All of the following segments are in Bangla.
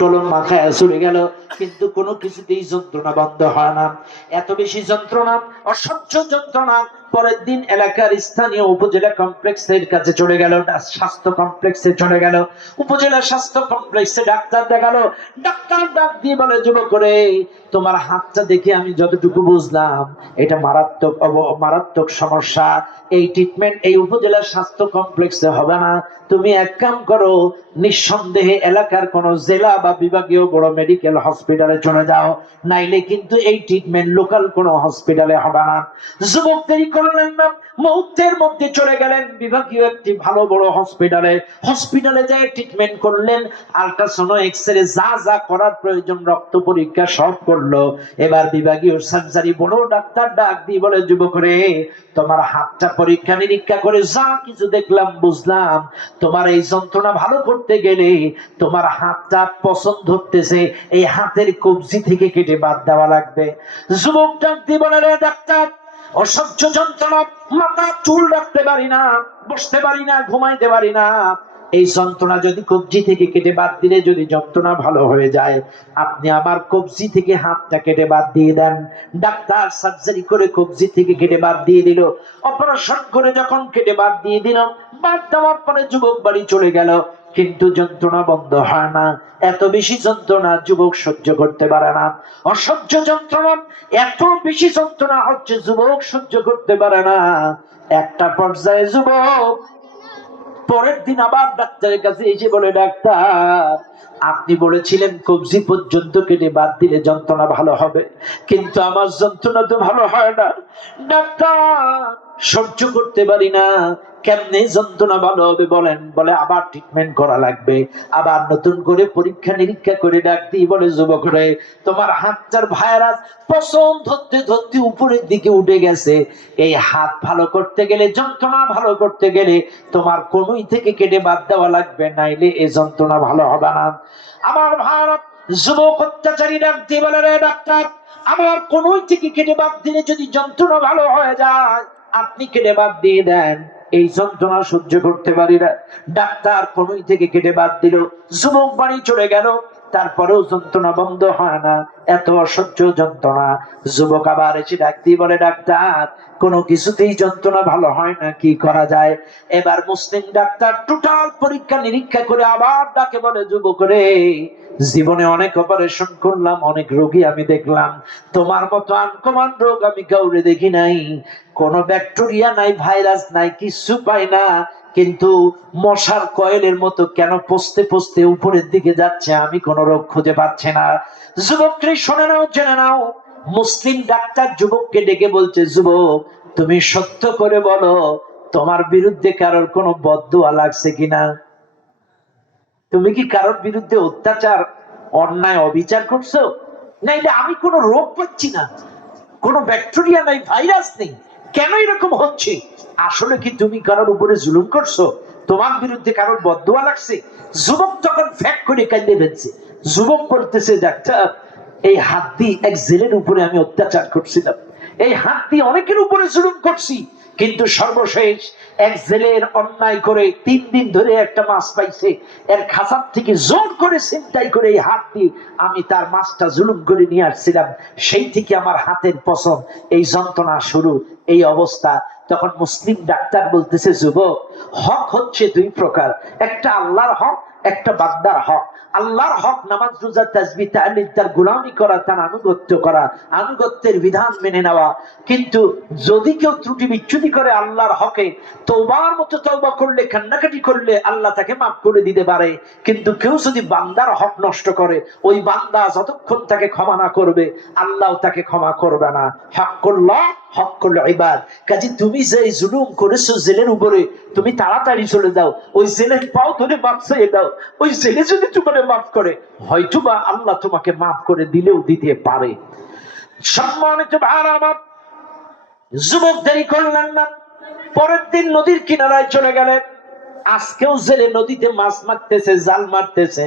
টলম মাখায় চলে গেল, কিন্তু কোনো কিছুতেই যন্ত্রণা বন্ধ হয় না। এত বেশি যন্ত্রণা, অসহ্য যন্ত্রণা। পরের দিন এলাকার স্থানীয় উপজেলা কমপ্লেক্সের কাছে চলে গেল, স্বাস্থ্য কমপ্লেক্সে চলে গেল। উপজেলা স্বাস্থ্য কমপ্লেক্সে ডাক্তার দেখালো। ডাক্তার ডাক দিয়ে বলে, যুবক করে, তোমার হাতটা দেখে আমি যতটুকু বুঝলাম এটা মারাত্মক মারাত্মক সমস্যা। এই ট্রিটমেন্ট এই উপজেলা স্বাস্থ্য কমপ্লেক্সে হবে না। তুমি এক কাম করো, নিঃসন্দেহে এলাকার কোন জেলা বা বিভাগীয় বড় মেডিকেল হসপিটালে চলে যাও, নাইলে কিন্তু এই ট্রিটমেন্ট লোকাল কোন হসপিটালে হবে না। যুবক দেরি করলেন না, মুহূর্তের মধ্যে চলে গেলেন বিভাগীয় একটি ভালো বড় হসপিটালে। হসপিটালে যায় ট্রিটমেন্ট করলেন, আল্ট্রাসাউন্ড, এক্সরে, যা যা করার প্রয়োজন, রক্ত পরীক্ষা সব করলো। এবার বিভাগীয় সার্জারি বড় ডাক্তার ডাক দিয়ে বলে, যুবক রে, তোমার হাতটা পরীক্ষা নিরীক্ষা করে যা কিছু দেখলাম বুঝলাম, তোমার এই যন্ত্রণা ভালো করতে গেলে তোমার হাতটা পছন্দ ধরতেছে, এই হাতের কবজি থেকে কেটে বাদ দেওয়া লাগবে। যুবক ডাক দিয়ে বলে, রে ডাক্তার, অসহ্য যন্ত্রণা, মাথা চুল রাখতে পারি না, বসতে পারি না, ঘুমাইতে পারি না। এই যন্ত্রণা যদি কবজি থেকে কেটে বাদ দিলে যদি যন্ত্রণা ভালো হয়ে যায়, আপনি আমার কবজি থেকে হাতটা কেটে বাদ দিয়ে দেন। ডাক্তার সার্জারি করে কবজি থেকে কেটে বাদ দিয়ে দিল। অপারেশন করে যখন কেটে বাদ দিয়ে দিল, বাদ দেওয়ার পরে যুবক বাড়ি চলে গেল, কিন্তু যন্ত্রণা বন্ধ হয় না। এত বেশি যন্ত্রণা যুবক সহ্য করতে পারে না। অসহ্য যন্ত্রণা, এত বেশি যন্ত্রণা হচ্ছে, যুবক সহ্য করতে পারে না। একটা পর্যায়ে যুবক পরের দিন আবার ডাক্তারের কাছে এসে বলে, ডাক্তার, আপনি বলেছিলেন কবজি পর্যন্ত কেটে বাদ দিলে যন্ত্রণা ভালো হবে, কিন্তু আমার যন্ত্রণা তো ভালো হয় না। ডাক্তার, সহ্য করতে পারি না, কেমনে যন্ত্রণা ভালো হবে বলেন? বলে, আবার ট্রিটমেন্ট করা লাগবে। আবার নতুন করে পরীক্ষা নিরীক্ষা করে ডাক দিয়ে বলে, যুবক রে, তোমার হাতটার ভাইরাস পছন্দ ধরতে ধরতে উপরের দিকে উঠে গেছে। এই হাত ভালো করতে গেলে, যন্ত্রণা ভালো করতে গেলে তোমার কনুই থেকে কেটে বাদ দেওয়া লাগবে, নাইলে এই যন্ত্রণা ভালো হবে না। আমার ভারত যুবক অত্যাচারী ডাক দিয়ে বলে, রে ডাক্তার, আমার কনুই থেকে কেটে বাদ দিলে যদি যন্ত্রণা ভালো হয়ে যায়, আপনি কেটে বাদ দিয়ে দেন, এই যন্ত্রণা সহ্য করতে পারি না। ডাক্তার কনুই থেকে কেটে বাদ দিল, যুবক বাড়ি চলে গেল। তারপরেও যন্ত্রণা বন্ধ হয় না, এত অসহ্য যন্ত্রণা। যুবক আবার এসে ডাক দিয়ে বলে, ডাক্তার, কোনো কিছুতেই যন্ত্রণা ভালো হয় না, কি করা যায়? এবার মুসলিম ডাক্তার টোটাল পরীক্ষা নিরীক্ষা করে আবার ডাকে বলে, যুবক রে, জীবনে অনেক অপারেশন করলাম, অনেক রোগী আমি দেখলাম, তোমার মতো আনকমন রোগ আমি কাউরে দেখি নাই। কোন ব্যাকটেরিয়া নাই, ভাইরাস নাই, কিছু পাই না, কিন্তু মশার কয়েলের মতো কেন পচতে পচতে উপরের দিকে যাচ্ছে, আমি কোন রোগ খুঁজে পাচ্ছি না। যুবককে শুনে নাও, জেনে নাও, মুসলিম ডাক্তার যুবককে ডেকে বলছে, যুবক, তুমি সত্য করে বলো, তোমার বিরুদ্ধে কারোর কোনো বদদুয়া লাগছে কিনা? তুমি কি কারোর বিরুদ্ধে অত্যাচার, অন্যায়, অবিচার করছো? না, এটা আমি কোনো রোগ পাচ্ছি না, কোনো ব্যাকটেরিয়া নাই, ভাইরাস নেই, কেন এরকম হচ্ছে? আসলে কি তুমি কারোর উপরে জুলুম করছো? তোমার বিরুদ্ধে কারোর বদদুয়া লাগছে? যুবক তখন ফ্যাক করে কাঁদে ফেলছে। যুবক বলতেছে, ডাক্তার, এই হাত দিয়ে এক জেলের উপরে আমি অত্যাচার করছিলাম, এই হাত দিয়ে অনেকের উপরে জুলুম করছি, কিন্তু সর্বশেষ এক জেলের অন্যায় করে 3 দিন ধরে একটা মাছ পাইছে, এর খাঁচার থেকে জোর করে ছিনতাই করে এই হাত দিয়ে আমি তার মাছটা জুলুম করে নিয়ে আসছিলাম, সেই থেকে আমার হাতের পছন্দ, এই যন্ত্রণা শুরু, এই অবস্থা। তখন মুসলিম ডাক্তার বলতেছে, যুবক, হক হচ্ছে 2 প্রকার, একটা আল্লাহর হক, একটা বান্দার হক। আল্লাহর হক নামাজ, রোজা, তাসবিহ, তাহলিল, তার গোলামি করা, তার আনুগত্য করা, আনুগত্যের বিধান মেনে নেওয়া। কিন্তু যদি কেউ ত্রুটি বিচ্যুতি করে আল্লাহর হকে, তওবার মতো তওবা করলে, কান্নাকাটি করলে আল্লাহ তাকে মাফ করে দিতে পারে। কিন্তু কেউ যদি বান্দার হক নষ্ট করে, ওই বান্দা যতক্ষণ তাকে ক্ষমা না করবে, আল্লাহ তাকে ক্ষমা করবে না। হকুল্লাহ, হকুল ইবাদ। কাজে তুমি যে জুলুম করেছো জেলের উপরে, তুমি তাড়াতাড়ি চলে যাও, ওই জেলের পাও ধরে মাফ চেয়ে দাও। ওই জেলে যদি তোমাকে মাফ করে, হয়তোবা আল্লাহ তোমাকে মাফ করে দিলেও দিতে পারে। সম্মানিত ভাইরা আমার, যুবক দেরি করলেন না, পরের দিন নদীর কিনারায় চলে গেলেন। আজকেও জেলে নদীতে মাছ মারতেছে, জাল মারতেছে।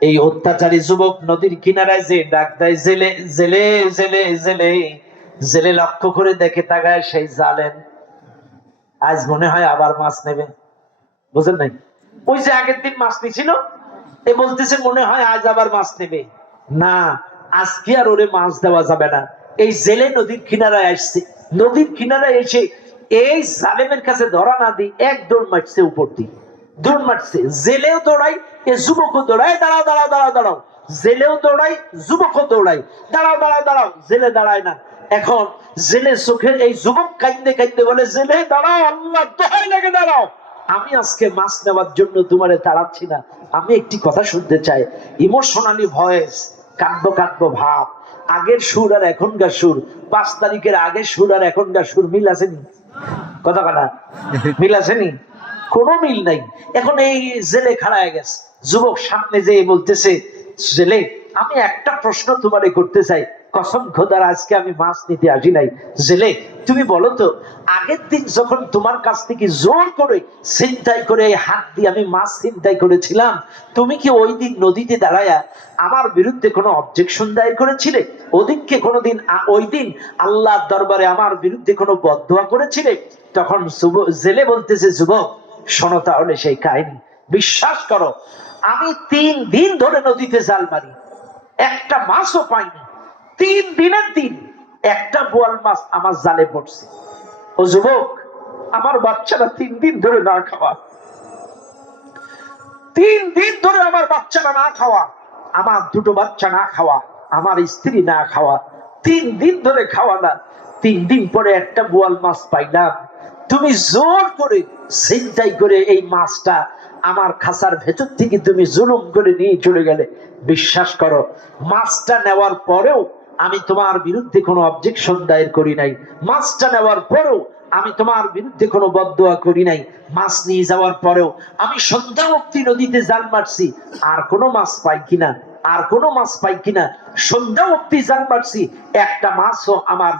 এই অত্যাচারী যুবক নদীর কিনারায় যে ডাক দেয়, জেলে, জেলে, জেলে, জেলে। জেলে লক্ষ্য করে দেখে, তাকায় সেই জালেন, আজ মনে হয় আবার মাছ নেবে। বুঝেন নাই? ওই যে আগের দিন মাছ নিছিল, এ বলতেছে মনে হয় আজ আবার মাছ নেবে না, আজকে আর ওরে মাছ দেওয়া যাবে না। এই জেলে নদীর কিনারায় আসছে, নদীর কিনারায় এসে এই জালেমের কাছে ধরা না দি এক দৌড় মারছে উপর দিয়ে, দৌড় মারছে। জেলেও দৌড়াই, এ যুবকও দৌড়ায়, দাঁড়াও দাঁড়াও দাঁড়াও দাঁড়াও। জেলেও দৌড়াই, যুবকও দৌড়াই, দাঁড়াও দাঁড়াও দাঁড়াও। জেলে দাঁড়ায় না। এখন জেলে চোখে এই যুবক কাঁদতে কাঁদতে বলে, জেলে দাঁড়াও, আল্লাহ দোহাই লাগে দাঁড়াও, আমি আজকে মাছ নেওয়ার জন্য তোমারে তাড়াচ্ছি না, আমি একটি কথা শুনতে চাই। ইমোশনালি ভয়েস, কাঁদবো কাঁদবো ভাব, আগের সুর আর এখনকার সুর, 5 তারিখের আগের সুর আর এখনকার সুর মিল আসেনি? কথা কথা মিল আসেনি? কোনো মিল নাই। এখন এই জেলে খাড়ায় গেছে, যুবক সামনে যেয়ে বলতেছে, জেলে আমি একটা প্রশ্ন তোমারে করতে চাই, কসম খোদার আজকে আমি মাছ নিতে আসি নাই। জেলে তুমি বলো তো, আগের দিন যখন তোমার কাছ থেকে জোর করে ছিনতাই করে হাত দিয়ে আমি মাছ ছিনতাই করেছিলাম, তুমি কি ওই দিন নদীতে দাঁড়ায়া আমার বিরুদ্ধে কোনো অবজেকশন দায়ের করেছিলে? ওদিনকে কোনোদিন ওই দিন আল্লাহর দরবারে আমার বিরুদ্ধে কোনো বদদোয়া করেছিলে? তখন জেলে বলতেছে, যুবক শোনো তাহলে সেই কাহিনী। বিশ্বাস করো, আমি 3 দিন ধরে নদীতে জাল মারি, একটা মাছও পাইনি। 3 দিনের দিন একটা বোয়াল মাছ আমার জালে পড়ছে। ও যুবক, আমার বাচ্চারা 3 দিন ধরে না খাওয়া, 3 দিন ধরে আমার বাচ্চারা না খাওয়া, আমার 2টো বাচ্চা না খাওয়া, আমার স্ত্রী না খাওয়া, 3 দিন ধরে খাওয়া না। 3 দিন পরে একটা বোয়াল মাছ পাইলাম, তুমি জোর করে ছিনতাই করে এই মাছটা আমার খাঁচার ভেতর থেকে তুমি জুলুম করে নিয়ে চলে গেলে। বিশ্বাস করো, মাছটা নেওয়ার পরেও আমি তোমার বিরুদ্ধে কোনো অবজেকশন দায়ের করি নাই, মাছটা নেওয়ার পরেও আমি তোমার বিরুদ্ধে কোনো বদদোয়া করি নাই। মাছ নিয়ে যাওয়ার পরেও আমি সন্ধ্যা অবধি নদীতে জাল মারছি, আর কোনো মাছ পাই কিনা, আর কোনো মাছ পাই কিনা, সন্ধ্যা অবধি জাল মারছি, একটা মাছও আমার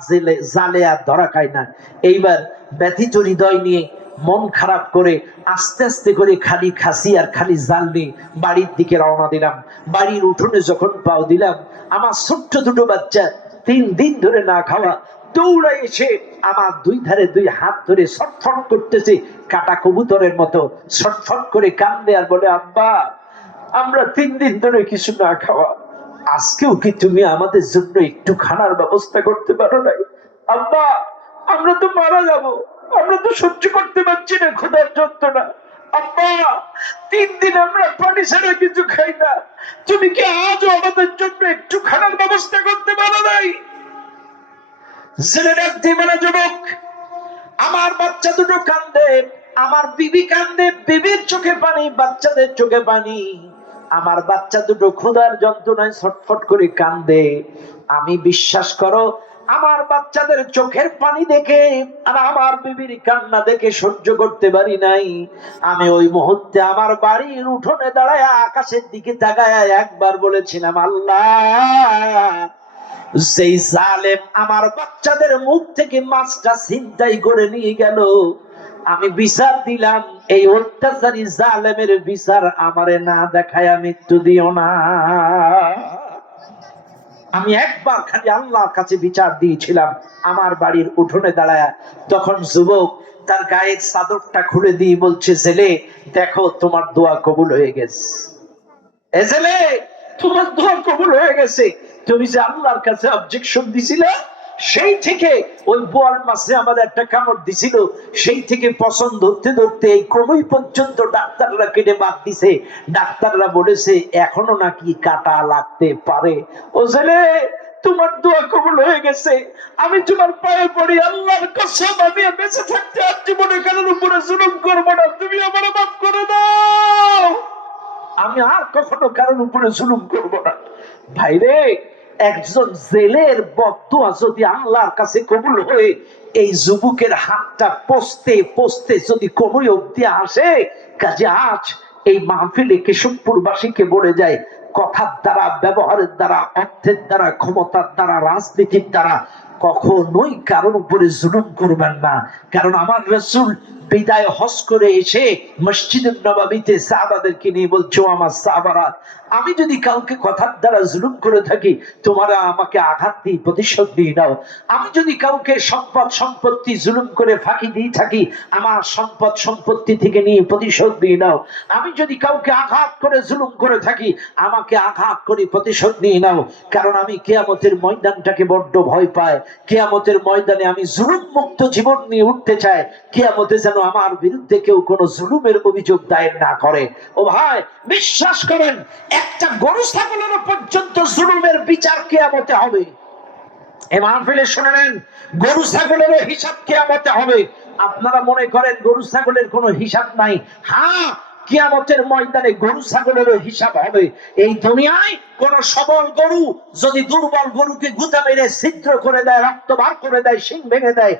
জালে আর ধরা খায় না। এইবার ব্যথিত হৃদয় নিয়ে, মন খারাপ করে, আস্তে আস্তে করে খালি খাসি আর খালি জাল নিয়ে বাড়ির দিকে রওনা দিলাম। বাড়ির উঠোনে যখন পাও দিলাম, আমার ছোট্ট 2টো বাচ্চা 3 দিন ধরে না খাওয়া দৌড়াই এসে আমার 2 ধারে 2 হাত ধরে ছটফট করতেছে, কাটা কবুতরের মতো ছটফট করে কান্দে আর বলে, আব্বা আমরা 3 দিন ধরে কিছু না খাওয়া, আজকেও কি তুমি আমাদের জন্য একটু খানার ব্যবস্থা করতে পারো না? আব্বা আমরা তো মারা যাব, আমরা তো সহ্য করতে পারছি না ক্ষুধার যন্ত্রণা। আব্বা 3 দিন আমরা পানি ছাড়া কিছু খাই না, তুমি কি আজও আমাদের জন্য একটু খানার ব্যবস্থা করতে পারো নাই? জেনে রাখতে বলে, যুবক আমার বাচ্চা 2টো কান্দে, আমার বিবি কান্দে, বিবির চোখে পানি, বাচ্চাদের চোখে পানি, আমার বাচ্চা 2টো ক্ষুধার যন্ত্রণায় ছটফট করে কান্দে। আমি বিশ্বাস করো, আমার বাচ্চাদের চোখের পানি দেখে আর আমার বিবির কান্না দেখে সহ্য করতে পারি নাই। আমি ওই মুহূর্তে আমার বাড়ির উঠোনে দাঁড়ায় আকাশের দিকে তাকায় একবার বলেছিলাম, আল্লাহ যেই জালেম আমার বাচ্চাদের মুখ থেকে মাছটা ছিনতাই করে নিয়ে গেল, আমি বিচার দিলাম, এই অত্যাচারী জালেমের বিচার আমারে না দেখায় মৃত্যু দিও না। আমি একবার খালি আল্লাহর কাছে বিচার দিয়েছিলাম আমার বাড়ির উঠোনে দাঁড়ায়। তখন যুবক তার গায়ের চাদরটা খুলে দিয়ে বলছে, ছেলে দেখো তোমার দোয়া কবুল হয়ে গেছে, এ ছেলে তোমার দোয়া কবুল হয়ে গেছে। তুমি যে আল্লাহর কাছে অবজেকশন দিছিলে, সেই থেকে ওই বোয়াল মাছে আমাদের একটা কামড় দিছিল, সেই থেকে পছন্দ ধরতে ধরতে এই কনুই পর্যন্ত ডাক্তাররা কেটে বাদ দিছে। ডাক্তাররা বলেছে এখনো নাকি কাটা লাগতে পারে। ও ছেলে তোমার দোয়া কবুল হয়ে গেছে, আমি তোমার পায়ে পড়ি, আল্লাহর কসম আমি বেঁচে থাকতে আর জীবনে কারোর উপরে জুলুম করবো না, তুমি আমার মাফ করে দাও, আমি আর কখনো কারোর উপরে জুলুম করবো না। ভাইরে, একজন জেলের বদদোয়া যদি আল্লাহর কাছে কবুল হয়ে এই যুবকের হাতটা পচতে পচতে যদি কনুই অবধি আসে, কাজে আজ এই মাহফিলে কেশবপুরবাসীকে বলে যায়, কথার দ্বারা, ব্যবহারের দ্বারা, অর্থের দ্বারা, ক্ষমতার দ্বারা, রাজনীতির দ্বারা কখনোই কারোর উপরে জুলুম করবেন না। কারণ আমার রাসূল বিদায় হজ করে এসে মসজিদে নববীতে সাহাবাদেরকে নিয়ে বলছো, আমার সাহাবারা, আমি যদি কাউকে কথার দ্বারা জুলুম করে থাকি, তোমরা আমাকে আঘাত দিয়ে প্রতিশোধ দিয়ে দাও। আমি যদি কাউকে সম্পদ সম্পত্তি জুলুম করে ফাঁকি দিয়ে থাকি, আমার সম্পদ সম্পত্তি থেকে নিয়ে প্রতিশোধ দিয়ে নাও। আমি যদি কাউকে আঘাত করে জুলুম করে থাকি, আমাকে আঘাত করে প্রতিশোধ নিয়ে নাও। কারণ আমি কিয়ামতের ময়দানটাকে বড্ড ভয় পাই। কিয়ামতের ময়দানে আমি জুলুম মুক্ত জীবন নিয়ে উঠতে চাই। কিয়ামতে যেন আমার বিরুদ্ধে কেউ কোনো জুলুমের অভিযোগ দায়ের না করে। ও ভাই, বিশ্বাস করেন, একটা গরু ছাগলের পর্যন্ত জুলুমের বিচার কিয়ামতে হবে। এ মাহফিলে শুনে নেন, গরু ছাগলের হিসাব কিয়ামতে হবে। আপনারা মনে করেন গরু ছাগলের কোনো হিসাব নাই? হ্যাঁ, কিয়ামতের ময়দানে গরু ছাগলেরও হিসাব হবে। এই দুনিয়ায় কোন সবল গরু যদি দুর্বল গরুকে গুতা মেরে ছিদ্র করে দেয়, রক্ত বার করে দেয়, শিং ভেঙে দেয়,